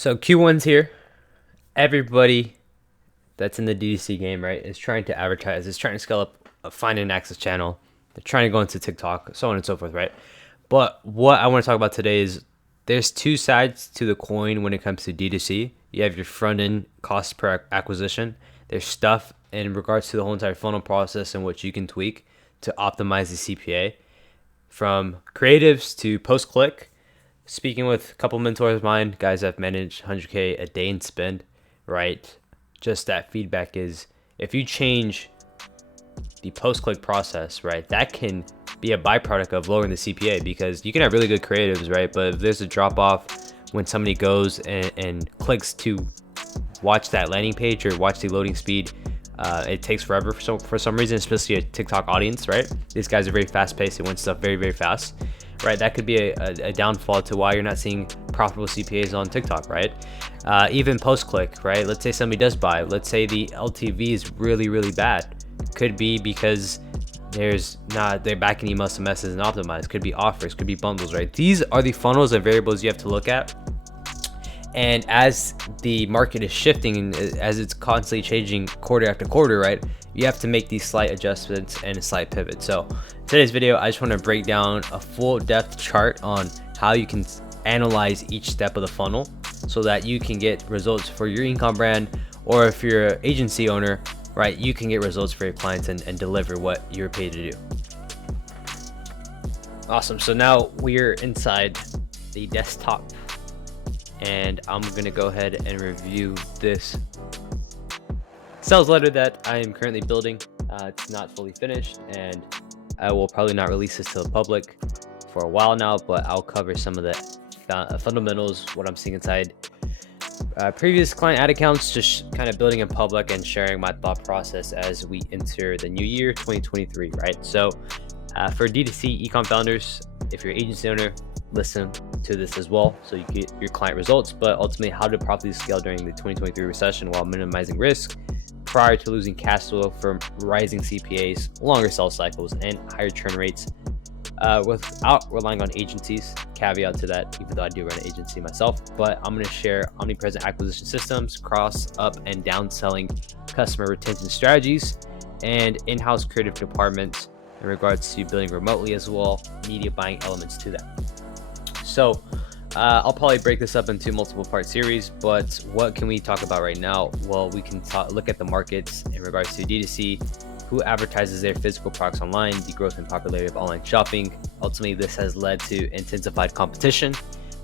So Q1's here. Everybody that's in the D2C game, right, is trying to advertise, is trying to scale up, find an access channel. They're trying to go into TikTok, so on and so forth, right? But what I want to talk about today is there's two sides to the coin when it comes to D2C. You have your front end cost per acquisition. There's stuff in regards to the whole entire funnel process in which you can tweak to optimize the CPA, from creatives to post click. Speaking with a couple mentors of mine, guys that have managed 100K a day in spend, right? Just that feedback is if you change the post click process, right, that can be a byproduct of lowering the CPA, because you can have really good creatives, right? But if there's a drop off when somebody goes and clicks to watch that landing page or watch the loading speed, it takes forever for some reason, especially a TikTok audience, right? These guys are very fast paced. They want stuff very, very fast, right? That could be a downfall to why you're not seeing profitable CPAs on TikTok, right? Even post click, right? Let's say somebody does buy. Let's say the LTV is really, really bad. Could be because they're backing email SMSs and optimized. Could be offers, could be bundles, right? These are the funnels and variables you have to look at. And as the market is shifting and as it's constantly changing quarter after quarter, right, you have to make these slight adjustments and a slight pivot. So in today's video, I just want to break down a full depth chart on how you can analyze each step of the funnel so that you can get results for your Ecom brand, or if you're an agency owner, right, you can get results for your clients and deliver what you're paid to do. Awesome. So now we're inside the desktop, and I'm gonna go ahead and review this sales letter that I am currently building. It's not fully finished, and I will probably not release this to the public for a while now, but I'll cover some of the fundamentals, what I'm seeing inside previous client ad accounts, just kind of building in public and sharing my thought process as we enter the new year 2023, right? So for D2C Ecom founders, if you're an agency owner, listen to this as well so you get your client results, but ultimately how to properly scale during the 2023 recession while minimizing risk prior to losing cash flow from rising CPAs, longer sales cycles, and higher churn rates without relying on agencies. Caveat to that, even though I do run an agency myself, but I'm going to share omnipresent acquisition systems, cross up and down selling customer retention strategies, and in-house creative departments in regards to building remotely, as well media buying elements to that. So I'll probably break this up into multiple part series, but what can we talk about right now? Well, we can look at the markets in regards to D2C, who advertises their physical products online, the growth and popularity of online shopping. Ultimately, this has led to intensified competition,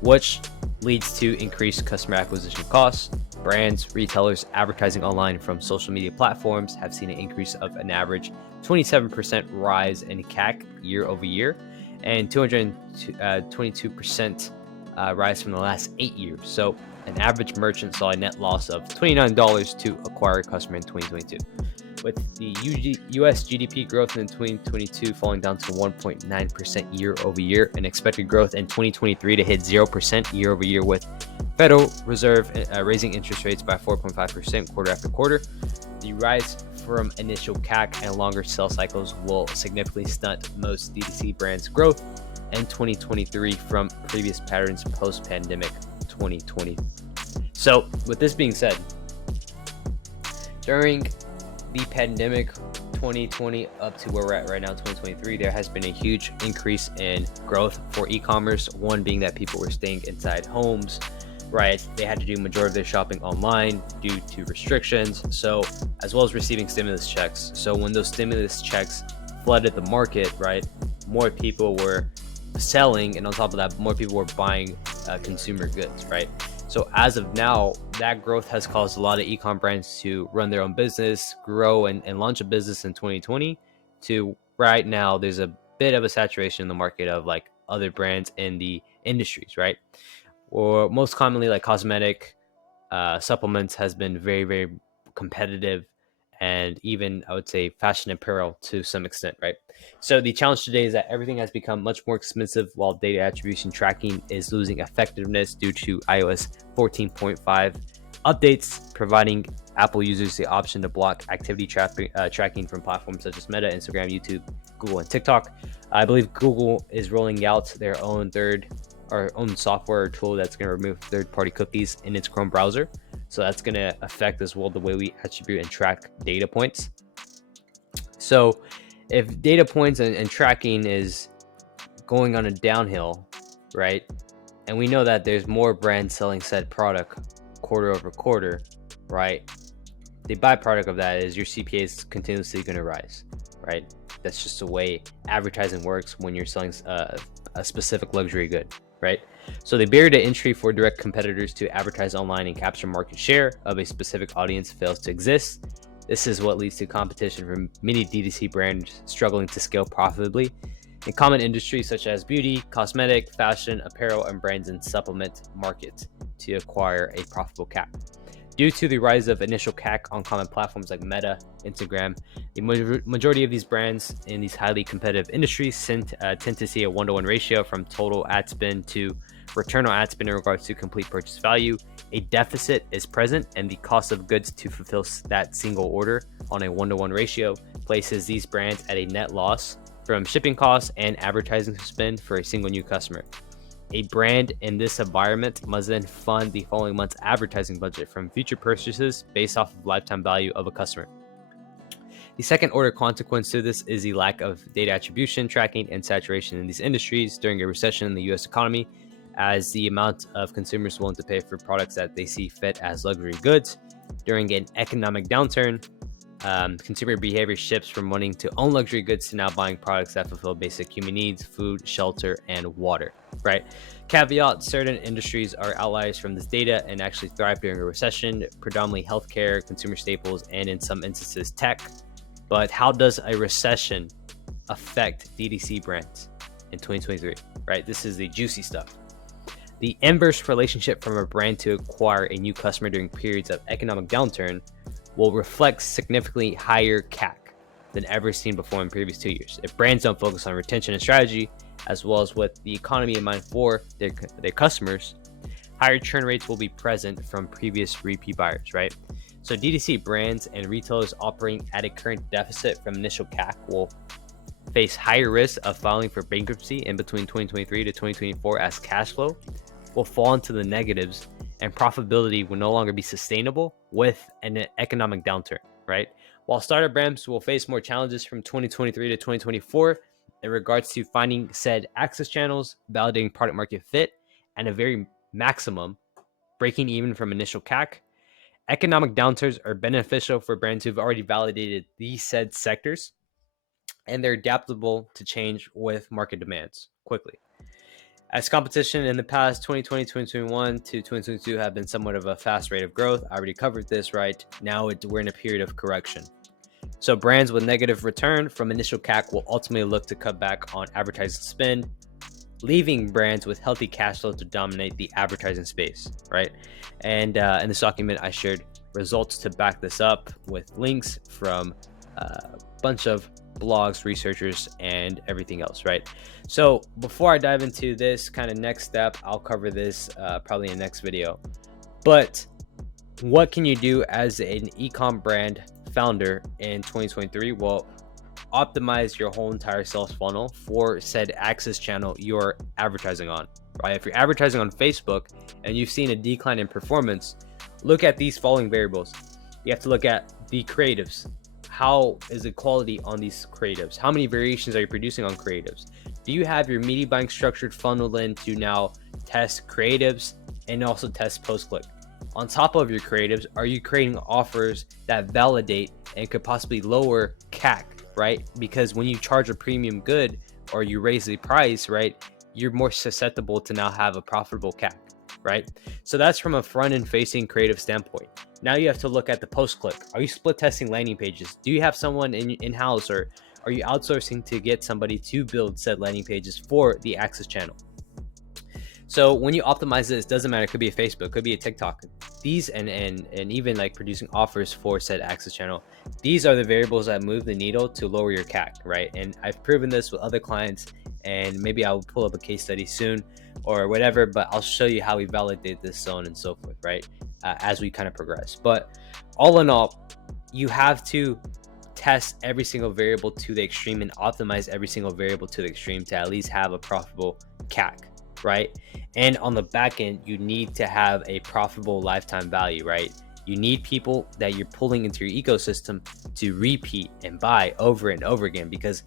which leads to increased customer acquisition costs. Brands, retailers advertising online from social media platforms have seen an increase of an average 27% rise in CAC year over year, and 222% rise from the last 8 years. So an average merchant saw a net loss of $29 to acquire a customer in 2022. With the US GDP growth in 2022 falling down to 1.9% year over year, and expected growth in 2023 to hit 0% year over year, with Federal Reserve raising interest rates by 4.5% quarter after quarter. The rise from initial CAC and longer sales cycles will significantly stunt most D2C brands' growth in 2023 from previous patterns post-pandemic 2020. So with this being said, during the pandemic 2020 up to where we're at right now, 2023, there has been a huge increase in growth for e-commerce. One being that people were staying inside homes, right? They had to do majority of their shopping online due to restrictions, so as well as receiving stimulus checks. So when those stimulus checks flooded the market, right, more people were selling, and on top of that, more people were buying consumer goods, right? So as of now, that growth has caused a lot of e-com brands to run their own business, grow and launch a business in 2020 to right now. There's a bit of a saturation in the market of like other brands in the industries, right? Or most commonly like cosmetic, supplements has been very, very competitive, and even I would say fashion apparel to some extent, right? So the challenge today is that everything has become much more expensive, while data attribution tracking is losing effectiveness due to iOS 14.5 updates, providing Apple users the option to block activity tracking from platforms such as Meta, Instagram, YouTube, Google, and TikTok. I believe Google is rolling out their own third our own software tool that's going to remove third-party cookies in its Chrome browser. So that's going to affect as well the way we attribute and track data points. So if data points and tracking is going on a downhill, right? And we know that there's more brands selling said product quarter over quarter, right? The byproduct of that is your CPA is continuously going to rise, right? That's just the way advertising works when you're selling a specific luxury good, right? So the barrier to entry for direct competitors to advertise online and capture market share of a specific audience fails to exist. This is what leads to competition from many D2C brands struggling to scale profitably in common industries such as beauty, cosmetic, fashion, apparel, and brands and supplement markets to acquire a profitable CAC. Due to the rise of initial CAC on common platforms like Meta, Instagram, the majority of these brands in these highly competitive industries tend to see a 1-to-1 ratio from total ad spend to return on ad spend in regards to complete purchase value. A deficit is present, and the cost of goods to fulfill that single order on a 1-to-1 ratio places these brands at a net loss from shipping costs and advertising spend for a single new customer. A brand in this environment must then fund the following month's advertising budget from future purchases based off of lifetime value of a customer. The second order consequence to this is the lack of data attribution, tracking, and saturation in these industries during a recession in the US economy, as the amount of consumers willing to pay for products that they see fit as luxury goods. During an economic downturn, consumer behavior shifts from wanting to own luxury goods to now buying products that fulfill basic human needs, food, shelter, and water, right? Caveat, certain industries are outliers from this data and actually thrive during a recession, predominantly healthcare, consumer staples, and in some instances tech. But how does a recession affect D2C brands in 2023, right? This is the juicy stuff. The inverse relationship from a brand to acquire a new customer during periods of economic downturn will reflect significantly higher CAC than ever seen before in previous 2 years. If brands don't focus on retention and strategy, as well as with the economy in mind for their customers, higher churn rates will be present from previous repeat buyers, right? So D2C brands and retailers operating at a current deficit from initial CAC will face higher risk of filing for bankruptcy in between 2023 to 2024 as cash flow will fall into the negatives and profitability will no longer be sustainable with an economic downturn, right? While startup brands will face more challenges from 2023 to 2024 in regards to finding said access channels, validating product market fit, and a very maximum breaking even from initial CAC, economic downturns are beneficial for brands who've already validated these said sectors, and they're adaptable to change with market demands quickly. As competition in the past 2020, 2021 to 2022 have been somewhat of a fast rate of growth, I already covered this, right? Now we're in a period of correction. So brands with negative return from initial CAC will ultimately look to cut back on advertising spend, leaving brands with healthy cash flow to dominate the advertising space, right? And in this document, I shared results to back this up with links from a bunch of blogs, researchers, and everything else, right? So before I dive into this kind of next step, I'll cover this probably in the next video. But what can you do as an ecom brand founder in 2023? Well, optimize your whole entire sales funnel for said access channel you're advertising on, right? If you're advertising on Facebook and you've seen a decline in performance, look at these following variables. You have to look at the creatives. How is the quality on these creatives? How many variations are you producing on creatives? Do you have your media buying structured funneled in to now test creatives and also test post-click? On top of your creatives, are you creating offers that validate and could possibly lower CAC, right? Because when you charge a premium good or you raise the price, right, you're more susceptible to now have a profitable CAC, right? So that's from a front-end facing creative standpoint. Now you have to look at the post-click. Are you split testing landing pages? Do you have someone in-house, or are you outsourcing to get somebody to build said landing pages for the access channel? So when you optimize this, doesn't matter. It could be a Facebook, could be a TikTok. These and even like producing offers for said access channel. These are the variables that move the needle to lower your CAC, right? And I've proven this with other clients, and maybe I'll pull up a case study soon or whatever, but I'll show you how we validate this, so on and so forth, right? As we kind of progress. But all in all, you have to test every single variable to the extreme and optimize every single variable to the extreme to at least have a profitable CAC. right? And on the back end, you need to have a profitable lifetime value, right? You need people that you're pulling into your ecosystem to repeat and buy over and over again, because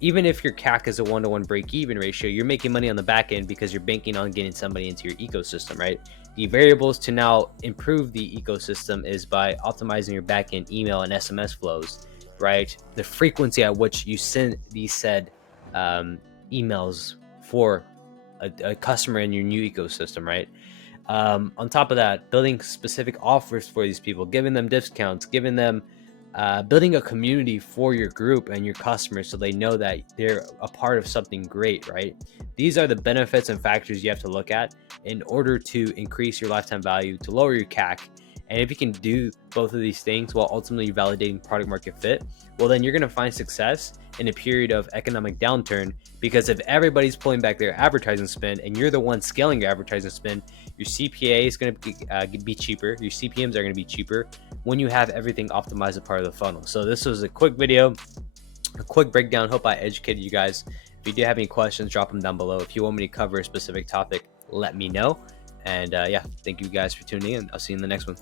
even if your CAC is a 1-to-1 break-even ratio, you're making money on the back end because you're banking on getting somebody into your ecosystem, right? The variables to now improve the ecosystem is by optimizing your back end email and SMS flows, right? The frequency at which you send these said emails for a customer in your new ecosystem, right? On top of that, building specific offers for these people, giving them discounts, giving them building a community for your group and your customers so they know that they're a part of something great, right? These are the benefits and factors you have to look at in order to increase your lifetime value, to lower your CAC. And if you can do both of these things while ultimately validating product market fit, well, then you're going to find success in a period of economic downturn. Because if everybody's pulling back their advertising spend and you're the one scaling your advertising spend, your CPA is going to be cheaper. Your CPMs are going to be cheaper when you have everything optimized as part of the funnel. So this was a quick video, a quick breakdown. Hope I educated you guys. If you do have any questions, drop them down below. If you want me to cover a specific topic, let me know. And yeah, thank you guys for tuning in. I'll see you in the next one.